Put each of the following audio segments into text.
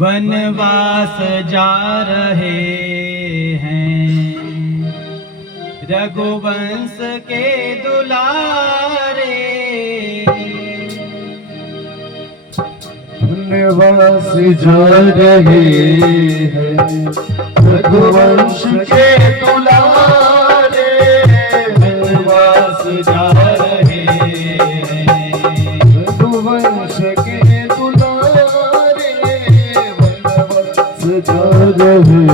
वनवास जा रहे हैं रघुवंश के दुलारे। वनवास जा रहे हैं रघुवंश के दुलारे। वनवास जा रहे हैं रघुवंश के दुलारे। वनवास जा रहे हैं।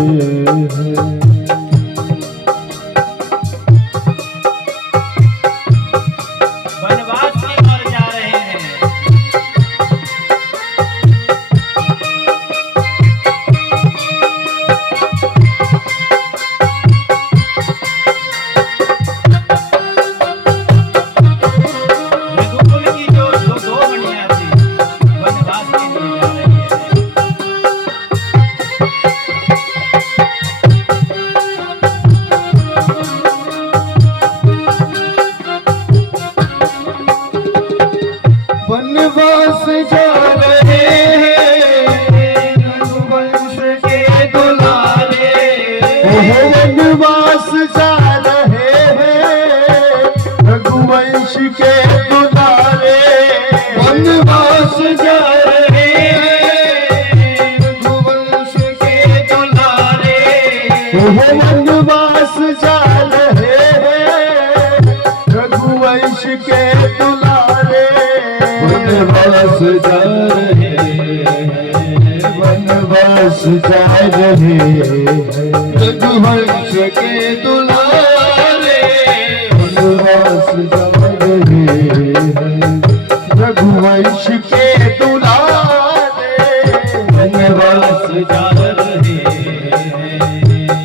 वनवास की ओर जा रहे हैं। रघुकुल की जो दो मणियां थी वनवास के लिए जा रही है। वनवास जा रहे हैं रघुवंश के दुलारे। वनवास जा रहे हैं रघुवंश के दुलारे। वनवास जा रहे हैं रघुवंश के दुलारे। वनवास जा रहे हैं रघुवंश के दुलारे। वनवास जा रहे हैं वनवास जा रहे हैं रघुवंश के दुलारे। वनवास जा रहे हैं रघुवंश के दुलारे। वनवास जा रहे हैं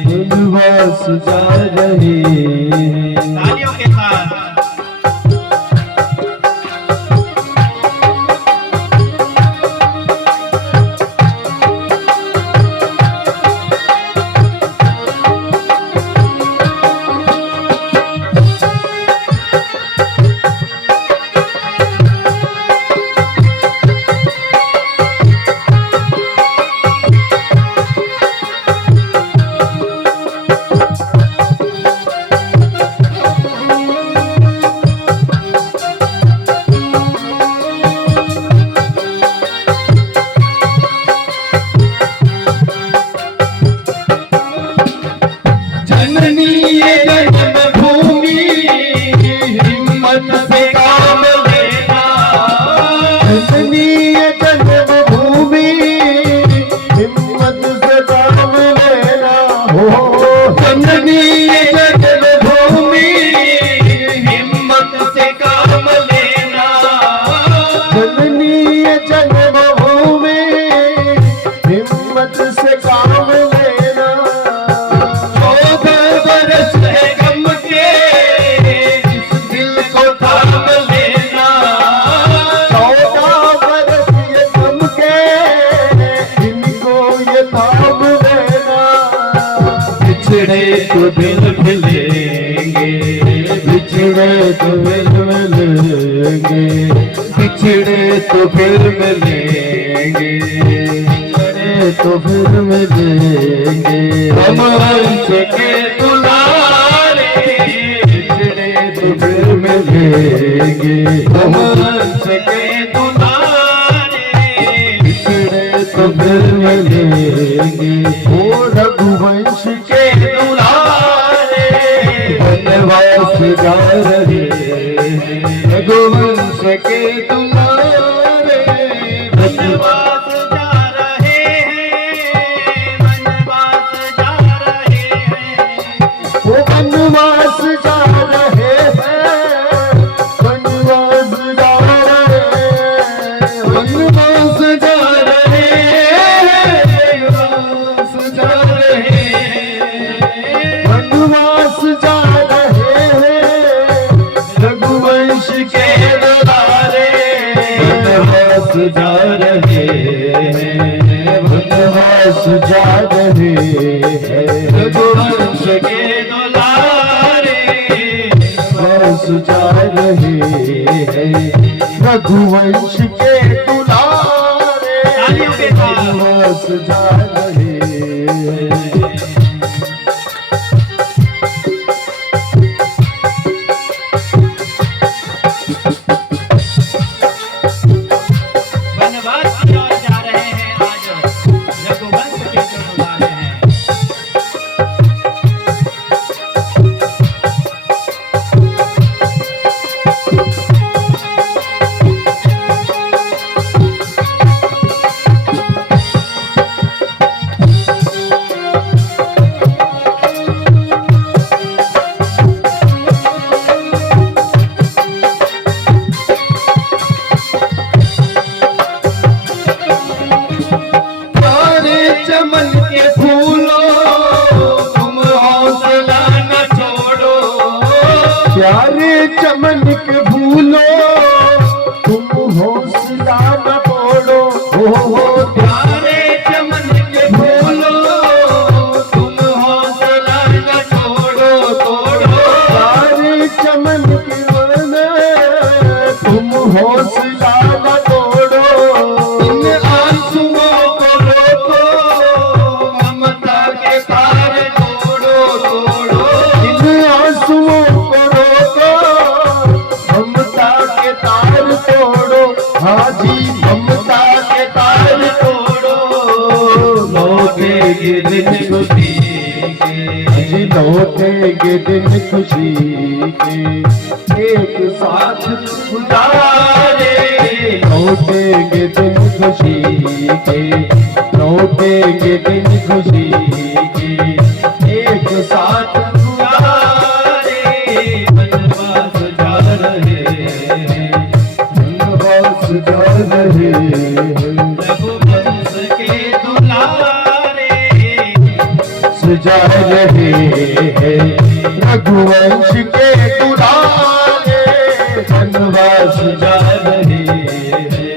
वनवास जा रहे हैं। तालियों के साथ। जननी ये जन्मभूमि हिम्मत से काम लेना। जननी ये जन्मभूमि हिम्मत से काम लेना। हो जननी ये जन्मभूमि हिम्मत से काम लेना। जननी ये जन्मभूमि हिम्मत से काम लेना। 14 बरस है गम के इस दिल को थाम लेना। 14 बरस ये गम के इनको ये थाम लेना। बिछड़े तो दिल मिलेंगे, बिछड़े तो फिर मिलेंगे। बिछड़े तो फिर मिलेंगे, बिछड़े तो फिर मिलेंगे। हम हंस के दुलारे। बिछड़े तो फिर मिलेंगे। हम हंस के दुलारे। बिछड़े तो फिर मिलेंगे। ओ रघुवंश के दुलारे। वनवास जा रहे हैं रघुवंश के दुलारे। वनवास जा रहे हैं वनवास जा रहे हैं। वो वनवास जा रहे हैं वनवास जा रहे हैं। वनवास जा रहे हैं वनवास जा रहे हैं। वनवास जा रहे हैं रघुवंश के दुलारे। वनवास जा रहे हैं वनवास जा रहे हैं रघुवंश के दुलारे। वनवास जा रहे हैं रघुवंश के दुलारे। तालियों के साथ। बनवास जा रहे हैं। वनवास की ओर जा रहे हैं आज रघुवंश के जो दुलारे हैं। प्यारे चमन के फूलों तुम हौसला न छोड़ो। प्यारे चमन के फूलो तुम हौसला न तोड़ो। हो प्यारे चमन के फूलों तुम हौसला न छोड़ो तोड़ो। प्यारे चमन के वन तुम हौसला न तोड़ो। इन आंसुओं को रोको, ममता के तार तोड़ो तोड़ो। इन आंसुओं को रोको, ममता के तार तोड़ो। हाँ जी, ममता के तार तोड़ो। लौटेंगे दिन खुशी के, जी लौटेंगे दिन खुशी के एक साथ गुजारे। लौटेंगे दिन खुशी के, लौटेंगे दिन खुशी के एक साथ गुजारे। बनवास जा रहे हैं, बनवास जा रहे हैं। रघुवंश के दुलारे। सजा रहे हैं रघुवंश के दुलारे। बनवास जा रहे हैं,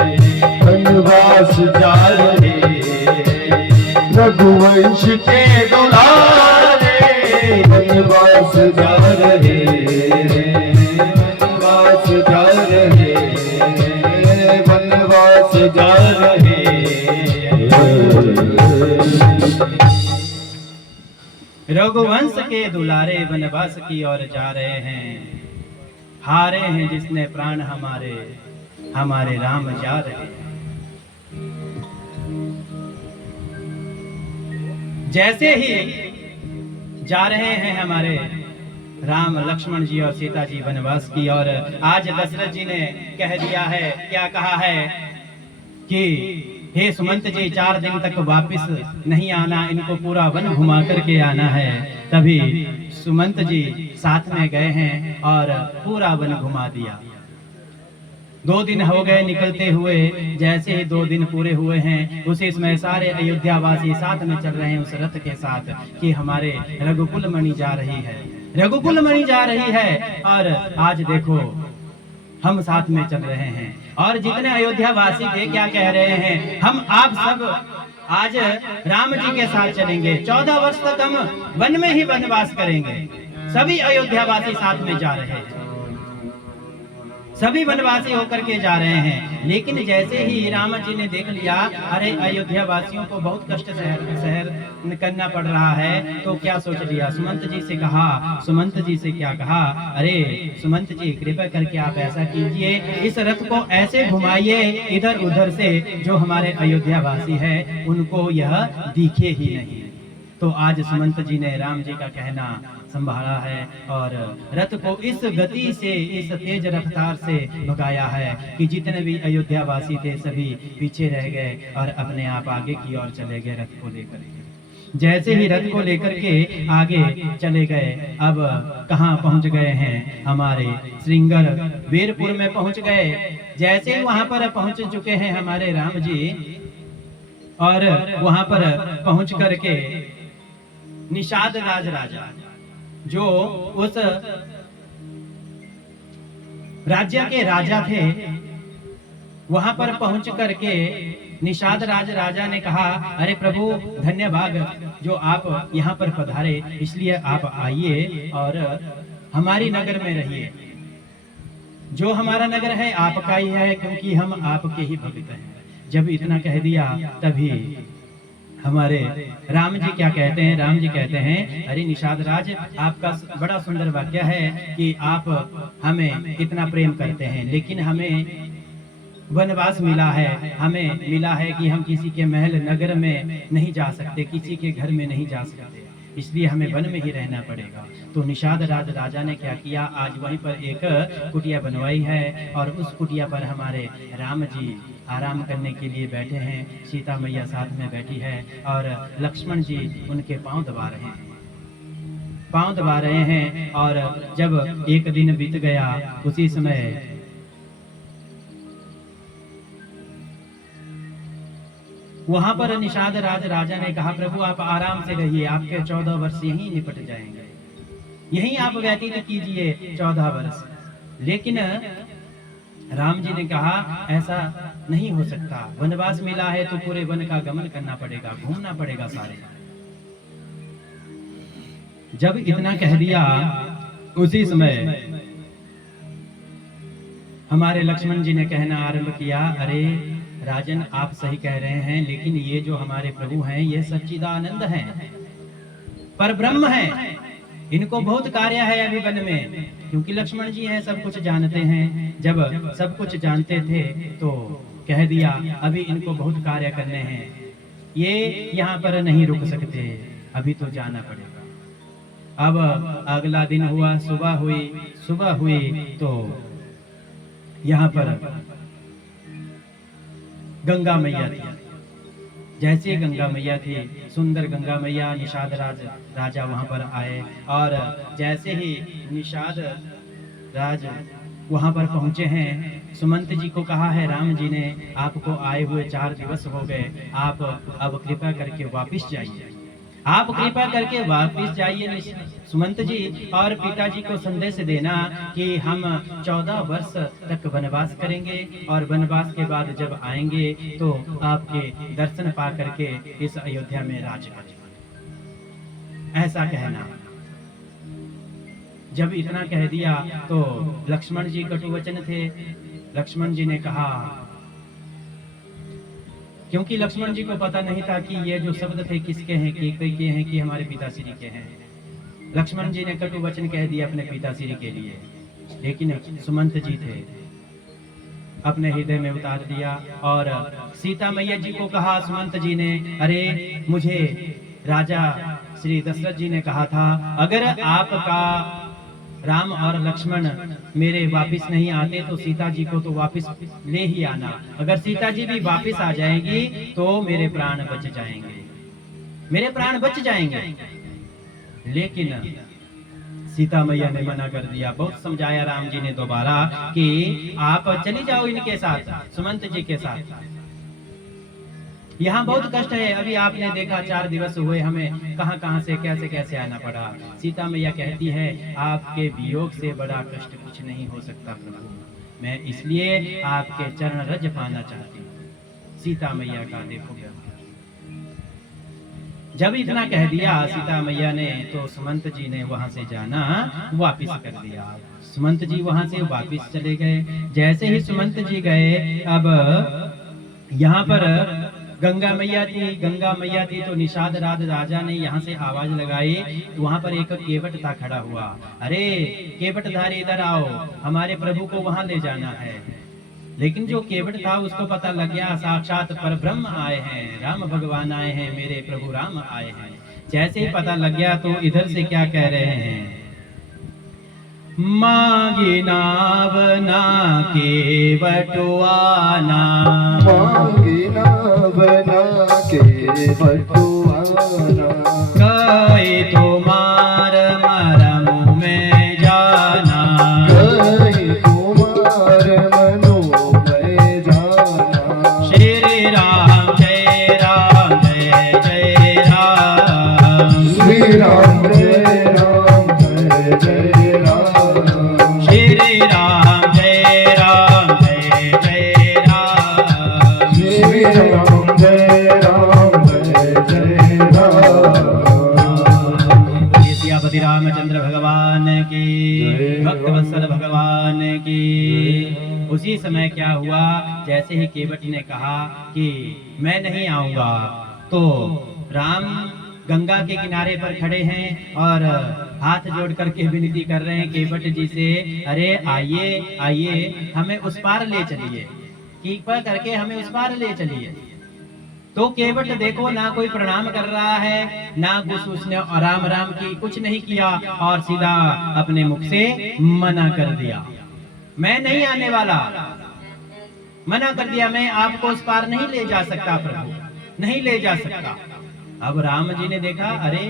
बनवास जा रहे हैं रघुवंश के दुलारे। बनवास जा रहे हैं, बनवास जा रहे हैं, बनवास जा रहे हैं। रघुवंश के दुलारे वनवास की ओर जा रहे हैं। हारे हैं जिसने प्राण हमारे, हमारे राम जा रहे हैं। जैसे ही जा रहे हैं हमारे राम लक्ष्मण जी और सीता जी वनवास की ओर, आज दशरथ जी ने कह दिया है, क्या कहा है कि हे सुमंत जी 4 दिन तक वापस नहीं आना, इनको पूरा वन घुमा करके आना है। तभी सुमंत जी साथ में गए हैं और पूरा वन घुमा दिया। 2 दिन हो गए निकलते हुए, जैसे ही 2 दिन पूरे हुए हैं उसी समय सारे अयोध्यावासी साथ में चल रहे हैं उस रथ के साथ कि हमारे रघुकुल मणि जा रही है, रघुकुल मणि जा रही है। और आज देखो हम साथ में चल रहे हैं। और जितने अयोध्यावासी थे क्या कह रहे हैं, हम आप सब आज राम जी के साथ चलेंगे, 14 वर्ष तक हम वन में ही वनवास करेंगे। सभी अयोध्यावासी साथ में जा रहे हैं, सभी वनवासी होकर के जा रहे हैं। लेकिन जैसे ही राम जी ने देख लिया अरे अयोध्या वासियों को बहुत कष्ट सहन करना पड़ रहा है, तो क्या सोच लिया, सुमंत जी से कहा, सुमंत जी से क्या कहा, अरे सुमंत जी कृपया करके आप ऐसा कीजिए, इस रथ को ऐसे घुमाइए इधर उधर से जो हमारे अयोध्या वासी है उनको यह दिखे ही नहीं। तो आज सुमंत जी ने राम जी का कहना संभाला है और रथ को इस गति से, इस तेज रफ्तार से भगाया है कि जितने भी अयोध्या वासी थे सभी पीछे रह गए और अपने आप आगे की ओर चले गए रथ को लेकर के। जैसे ही रथ को लेकर के आगे चले गए, अब कहाँ पहुंच गए हैं, हमारे श्रृंगर वीरपुर में पहुंच गए। जैसे वहां पर पहुंच चुके हैं हमारे राम जी, और वहां पर पहुंच करके निषाद राज राजा जो उस राज्य के राजा थे, वहां पर पहुंच करके निषाद राज राजा ने कहा, अरे प्रभु धन्यवाद जो आप यहाँ पर पधारे, इसलिए आप आइए और हमारी नगर में रहिए। जो हमारा नगर है आपका ही है, क्योंकि हम आपके ही भक्त हैं। जब इतना कह दिया तभी हमारे राम जी क्या कहते हैं? राम जी कहते हैं, अरे निषाद राज, आपका बड़ा सुंदर वाक्य है कि आप हमें इतना प्रेम करते हैं, लेकिन हमें वनवास मिला है, हमें मिला है कि हम किसी के महल नगर में नहीं जा सकते, किसी के घर में नहीं जा सकते, इसलिए हमें वन में ही रहना पड़ेगा। तो निषाद राज राजा ने क्या किया, आज वहीं पर एक कुटिया बनवाई है और उस कुटिया पर हमारे राम जी आराम करने के लिए बैठे हैं। सीता मैया साथ में बैठी है और लक्ष्मण जी उनके पांव दबा रहे हैं, पांव दबा रहे हैं। और जब एक दिन बीत गया, उसी समय वहां पर निषाद राज राजा ने कहा, प्रभु आप आराम से रहिए, आपके 14 वर्ष यहीं निपट जाएंगे, यहीं आप व्यतीत कीजिए 14 वर्ष। लेकिन राम जी ने कहा, ऐसा नहीं हो सकता, वनवास मिला है तो पूरे वन का गमन करना पड़ेगा, घूमना पड़ेगा सारे। जब इतना कह दिया, उसी समय हमारे लक्ष्मण जी ने कहना आरंभ किया, अरे राजन आप सही कह रहे हैं, लेकिन ये जो हमारे प्रभु हैं ये सच्चिदानंद हैं, पर ब्रह्म हैं, इनको बहुत कार्य है अभी वन में, क्योंकि लक्ष्मण जी हैं, सब कुछ जानते हैं। जब सब कुछ जानते थे तो कह दिया, अभी इनको बहुत कार्य करने हैं, ये यहाँ पर नहीं रुक सकते, अभी तो जाना पड़ेगा। अब अगला दिन हुआ, सुबह हुई तो यहाँ पर गंगा मैया थी। जैसे गंगा मैया थी, सुंदर गंगा मैया, निषाद राजा वहां पर आए और जैसे ही निषाद राज वहां पर पहुंचे हैं, सुमंत जी को कहा है राम जी ने, आपको आए हुए 4 दिवस हो गए, आप अब कृपा करके वापिस जाइए, आप कृपा करके वापिस जाइए सुमंत जी, और पिताजी को संदेश देना कि हम 14 वर्ष तक वनवास करेंगे और वनवास के बाद जब आएंगे तो आपके दर्शन पा करके इस अयोध्या में राज करेंगे, ऐसा कहना। जब इतना कह दिया तो लक्ष्मण जी कटुवचन थे। लक्ष्मण जी ने कहा, क्योंकि लक्ष्मण जी को पता नहीं था कि ये जो शब्द थे किसके हैं, के हैं कि हमारे पिताश्री के हैं। लक्ष्मण जी ने कटु वचन कह दिया अपने पिताश्री के लिए, लेकिन सुमंत जी थे, अपने हृदय में उतार दिया और सीता मैया जी को कहा सुमंत जी ने, अरे मुझे राजा श्री दशरथ जी ने कहा था, अगर आपका राम और लक्ष्मण मेरे वापिस नहीं आते तो सीता जी को तो वापिस ले ही आना, अगर सीता जी भी वापिस आ जाएंगी तो मेरे प्राण बच जाएंगे, मेरे प्राण बच जाएंगे। लेकिन सीता मैया ने मना कर दिया। बहुत समझाया राम जी ने दोबारा कि आप चली जाओ इनके साथ, सुमंत जी के साथ, यहाँ बहुत कष्ट है। अभी आपने देखा 4 दिवस हुए, हमें कहां कहां से कैसे कैसे आना पड़ा। सीता मैया कहती है, आपके वियोग से बड़ा कष्ट कुछ नहीं हो सकता प्रभु, मैं इसलिए आपके चरण रज पाना चाहती हूँ। सीता मैया का देखो क्या। जब इतना कह दिया सीता मैया ने तो सुमंत जी ने वहां से जाना वापिस कर दिया। सुमंत जी वहां से वापिस चले गए। जैसे ही सुमंत जी गए, अब यहाँ पर गंगा मैया थी तो निषाद राजा ने यहाँ से आवाज लगाई। वहां पर एक केवट था खड़ा हुआ, अरे केवटधारी इधर आओ, हमारे प्रभु को वहां ले जाना है। लेकिन जो केवट था उसको पता लग गया साक्षात परब्रह्म आए हैं, राम भगवान आए हैं, मेरे प्रभु राम आए हैं। जैसे ही पता लग गया तो इधर से क्या कह रहे हैं, मांगी नावना केवटुआना, मांगी नावना केवटुआना, कहे तुम्हार मरम में जाना, कहे तुम्हार मनो में जाना। श्री राम जय राम जय जय राम, श्री राम जय राम जय जय राम, श्री राम जय राम जय जय राम, श्री राम जय राम जय जय राम। सियापति रामचंद्र भगवान की, भक्तवत्सल भगवान की। उसी समय क्या हुआ, जैसे ही केवट ने कहा कि मैं नहीं आऊंगा, तो राम गंगा के किनारे पर खड़े हैं और हाथ जोड़ करके विनती कर रहे हैं केवट जी से, अरे आइए आइए हमें उस पार ले चलिए, कृपा करके हमें उस पार ले चलिए। तो केवट देखो ना कोई प्रणाम कर रहा है, ना कुछ उसने राम राम की कुछ नहीं किया और सीधा अपने मुख से मना कर दिया, मैं नहीं आने वाला, मना कर दिया, मैं आपको उस पार नहीं ले जा सकता प्रभु, नहीं ले जा सकता। अब राम जी ने देखा, अरे